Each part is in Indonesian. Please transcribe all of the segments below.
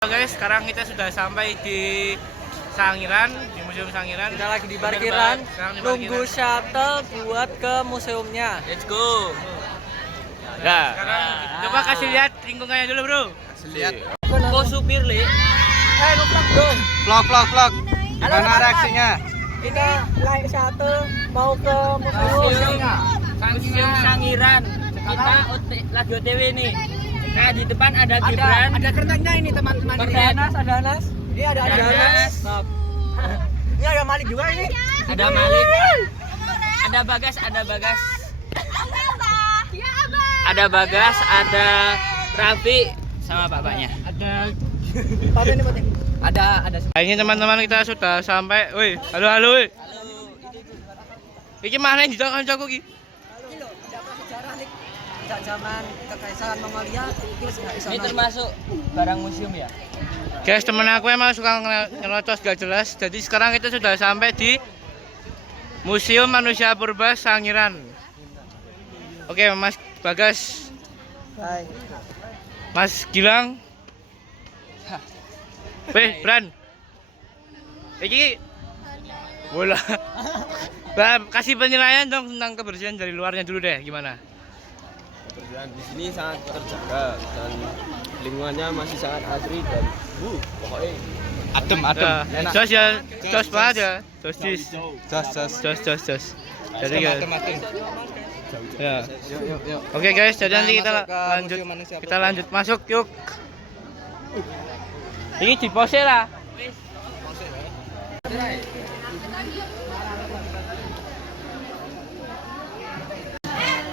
Guys, sekarang kita sudah sampai di Sangiran, di Museum Sangiran. Kita lagi di parkiran, nunggu shuttle buat ke museumnya. Let's go. Ya. Sekarang coba kasih lihat lingkungannya dulu, Bro. Kasih lihat. Kok supir, Li? Lupa, Bro. Vlog. Gimana reaksinya? Kita naik shuttle mau ke museum Sangiran. Kita lagi OTW nih. Nah, di depan ada Gibran. Ada keretanya ini, teman-teman. Ada Anas. Ini ada Anas. Ini ada Malik juga ini. Ada Malik. Ada Bagas. Ada Bagas, ada Raffi sama bapaknya. Ada Ini teman-teman kita sudah sampai. Woi, halo. Woi. Iki mana yang dijaga kancaku iki? Zaman kekaisaran Mongolia ini termasuk barang museum ya. Guys, temen aku emang suka nyelocos gak jelas. Jadi sekarang kita sudah sampai di Museum Manusia Purba Sangiran. Oke, Mas Bagas. Hai. Mas Gilang. Bran. Iki bola. Kasih penilaian dong tentang kebersihan dari luarnya dulu deh, gimana? Kebersihan di sini sangat terjaga dan lingkungannya masih sangat asri dan pokoknya adem. Enak. Jos banget ya. Jos. Jadi ya. Ya. Yuk. Oke guys, jadi nanti kita lanjut masuk yuk. Ini di pose lah.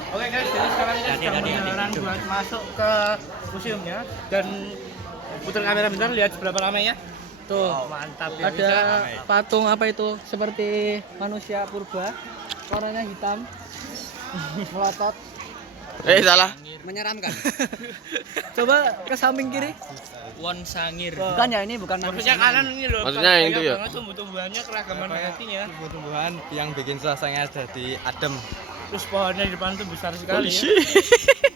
Oke guys, jadi sekarang kita sedang perjalanan buat masuk ke museumnya dan putar kamera bentar lihat seberapa ramainya. Tuh, mantap ya. Ada patung apa itu? Seperti manusia purba. Warnanya hitam. Melotot. Salah. Menyeramkan. Coba ke samping kiri. Won Sangir. Bukan ya, ini bukan maksudnya kanan ini loh. Maksudnya yang itu ya? Tumbuh-tumbuhannya keragaman hatinya. Tumbuhan yang bikin suasananya jadi adem. Terus pohonnya di depan tuh besar sekali ya.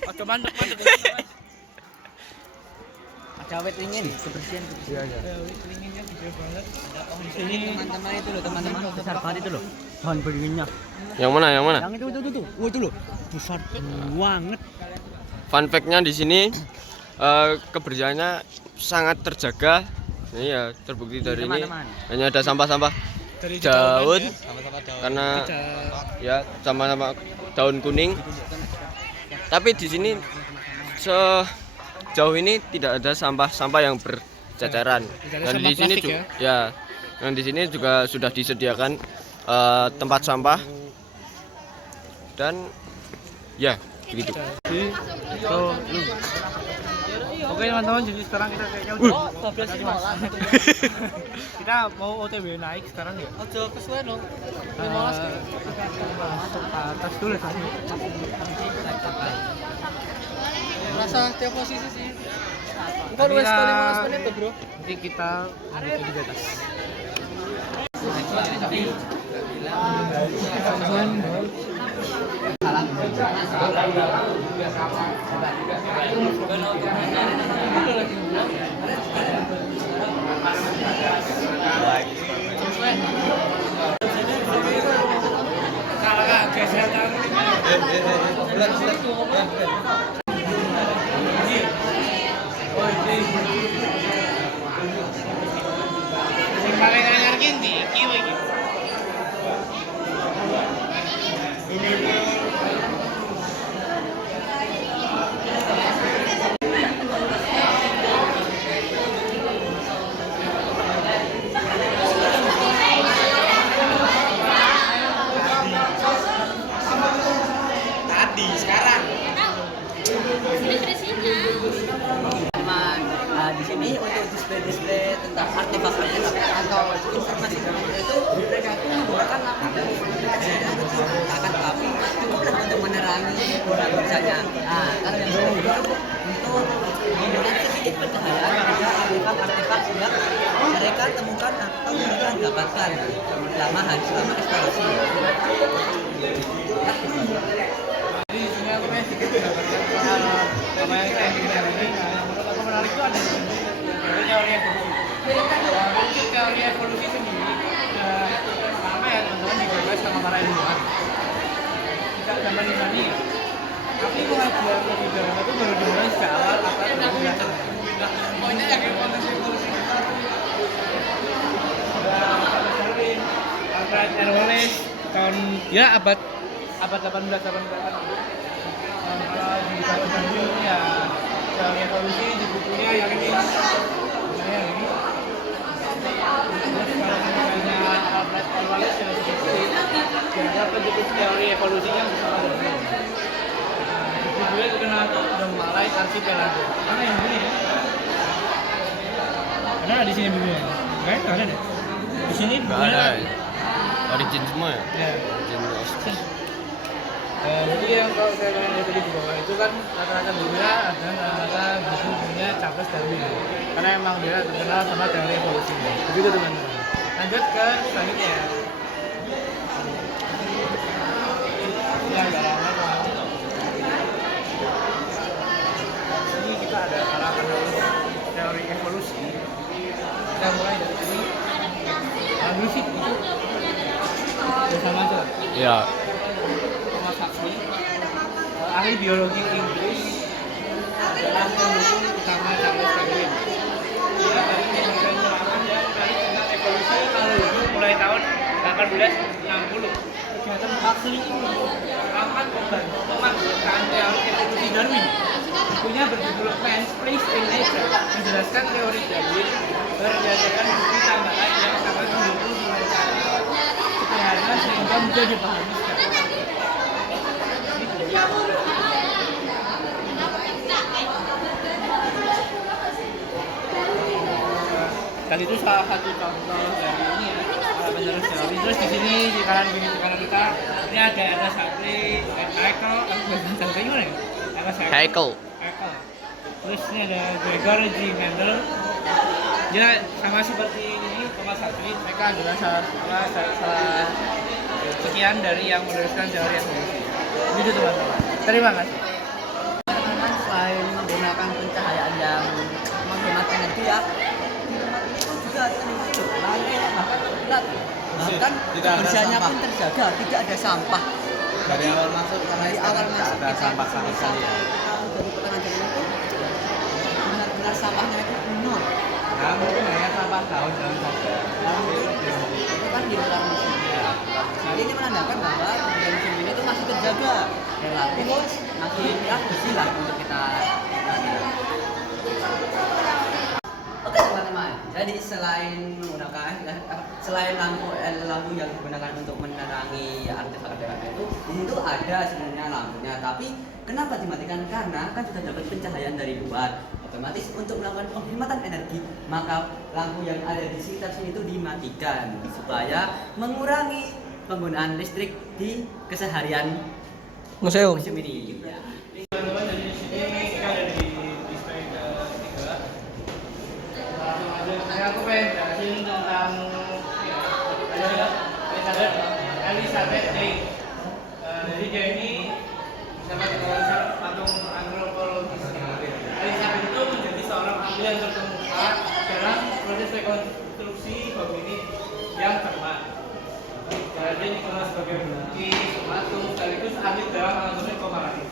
Oke, mantap. Ada wet wingin, kebersihan. Wet winginnya gede banget. Di sini teman-teman itu loh, teman-teman besar banget itu loh. Pohon beringinnya. Yang mana? Yang itu. Itu loh. Besar banget. Fun fact-nya di sini kebersihannya sangat terjaga. Ini ya terbukti dari ini. Hanya ada sampah-sampah daun karena ya sama-sama daun kuning. Tapi di sini sejauh ini tidak ada sampah-sampah yang berceceran. Dan di sini juga dan di sini juga sudah disediakan tempat sampah dan ya begitu. Oke teman-teman, jadi sekarang kita kayaknya udah kita mau OTW naik sekarang ya. Ojo kesuwen dong. 15 masuk ke atas dulu tadi. Rasa tiap posisi sih. Bukan wes 15 menit tuh, Bro. Nanti kita menuju di atas. Di sini untuk display tentang artefak atau informasi itu mereka itu menggunakan lampu akan tapi cukuplah untuk menerangi misalnya. Kalau yang sudah itu untuk memberikan sedikit pencahayaan pada artefak yang mereka temukan atau mereka dapatkan selama eksplorasi. Jadi di sini aku sedikit mendapatkan apa yang saya bikin hari ini. Yang menurut aku menarik itu ada Itu teori evolusi. Untuk teori evolusi sendiri pertama ya teman-teman digagas sama para ilmuwan. Sejak zaman Yunani ya. Tapi pengajian lebih dalam itu baru dimulai sejak awal abad 12. Pokoknya yang evolusi Alfred R. Wallace tahun ya abad 18 kalau di tahun Darwin ya teori evolusi di bukunya yang ini terus kalau misalnya Alfred R. Wallace yang dianggap pencetus teori evolusinya bersama Darwin. Bukunya dikenal tuh The Malay Archipelago. Mana yang ini ya? Ada di sini bukunya? Enggak ada deh. Di sini bukunya Origin semua ya? ya. Origin Jadi yang kalau saya lihat dari tadi di bawah itu kan rata-rata bukunya ada rata-rata bukunya Charles Darwin. Karena emang dia terkenal sama teori evolusi. Begitu teman-teman. Lanjut ke selanjutnya ya. Ya nggak lama. Ini kita ada para penulis teori evolusi. Kita mulai dari sini. Musik itu bersama aja. Ya. Thomas Huxley, ahli biologi Inggris dalam pendukung utama Charles Darwin. Dia dari penyerahan dan dari tentang evolusi kalau itu mulai tahun 1860. Kegiatan Huxley itu melakukan pembentukan teori evolusi Darwin. Bukunya berjudul Man's Place in Nature, menjelaskan teori Darwin berdasarkan bukti tambahan yang sangat mendukung sederhana sehingga mudah dipahami sekarang. Tadi itu salah satu contoh dari ini ya, penerus teori. Terus di sini di kanan kita ini ada Ernest Haeckel, aku bahasa Inggrisnya gimana ya? Haeckel. Terus ini ada Gregor G. Mendel. Ya sama seperti ini Thomas Huxley, mereka adalah salah sekian dari yang meneruskan teori evolusi. Itu teman-teman. Terima kasih. Selain menggunakan pencahayaan yang menghemat energi ya, di tempat ini pun juga terlihat lantai bahkan terbulat, bahkan kebersihannya pun terjaga, tidak ada sampah. Dari awal masuk Dari awal masuk ada sampah sama sekali ya. Dari pertengahan jalan itu benar-benar sampahnya itu nol. Nah, mungkin hanya sampah daun-daun saja. Itu kan di luar musim. Jadi ini menandakan bahwa kemudian musim ini itu masih terjaga, relatif masih ya bersih lah untuk kita. Oke teman-teman, jadi selain lampu yang digunakan untuk menerangi artefak-artefak itu, di situ ada sebenarnya lampunya. Tapi kenapa dimatikan? Karena kan sudah dapat pencahayaan dari luar. Otomatis untuk melakukan penghematan energi, maka lampu yang ada di sekitar sini itu dimatikan supaya mengurangi penggunaan listrik di keseharian museum ini. Teman-teman dari sini kita ada di display ketiga. Aku pengen jelasin tentang Elizabeth Day. Jadi dia ini sama dengan patung antropologis. Elizabeth itu menjadi seorang ahli yang terkemuka dalam proses rekonstruksi bom ini yang cermat. Dia dikenal sebagai pelukis, patung, sekaligus ahli dalam anatomi komparatif.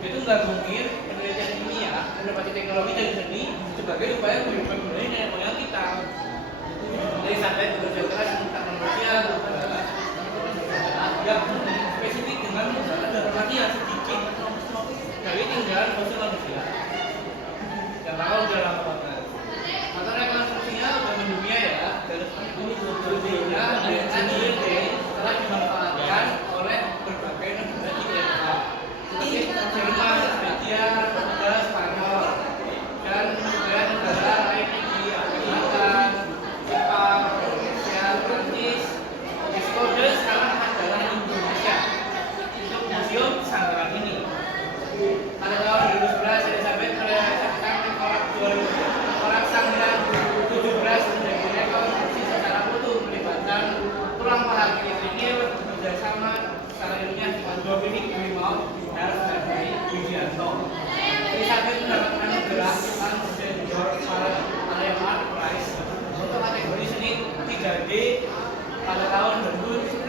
Dia itu menggabungin penelitian ilmiah, inovasi teknologi dan seni sebagai upaya menghidupkan kembali nenek moyang kita. Dari sampai bekerja keras tentang manusia yang spesifik dengan informasi yang sedikit dari tinggalan fosil manusia. Yang tahu udah lama banget. Maka rekonstruksinya udah mendunia ya. Dan ini sebetulnya ADRT telah dimanfaatkan oleh berbagai negara di Eropa seperti Jerman, Swedia, Spanyol, dan negara lain Jadi pada tahun 2010